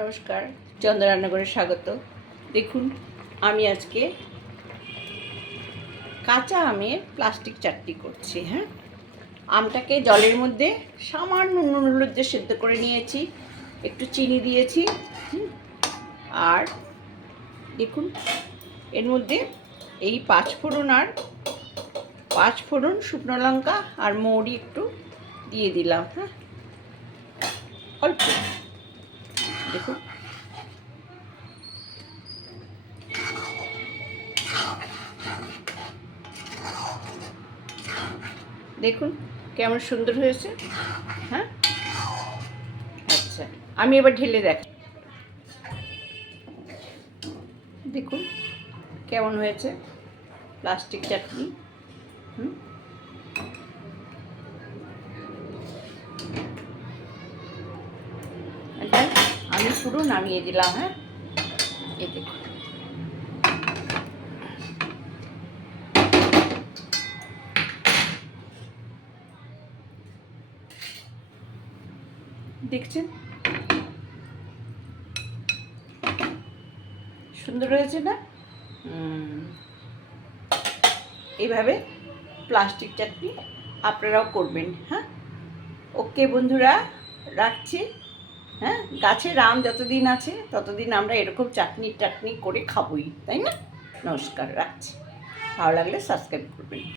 নমস্কার, চন্দ্র রান্নাঘরে স্বাগত। দেখুন, আমি আজকে কাঁচা আমের প্লাস্টিক চাটনি করছি। আমটাকে জলের মধ্যে সামান্য নুন হলুদ দিয়ে সেদ্ধ করে নিয়েছি, একটু চিনি দিয়েছি। আর দেখুন, এর মধ্যে এই পাঁচ ফোড়ন শুকনো লঙ্কা আর মৌরি একটু দিয়ে দিলাম। অল্প দেখুন, দেখুন কেমন সুন্দর হয়েছে। আচ্ছা, আমি এবার ঢেলে দেখি। দেখুন কেমন হয়েছে প্লাস্টিক চাটনি। আমি পুরো নামিয়ে দিলাম। এই দেখুন, দেখছেন সুন্দর হয়েছে না? এইভাবে প্লাস্টিক চাটনি আপনারাও করবেন। ওকে বন্ধুরা, রাখছি। গাছের আম যতদিন আছে ততদিন আমরা এরকম চাটনি করে খাবোই, তাই না? নমস্কার, রাখছি। ভালো লাগলে সাবস্ক্রাইব করবেন।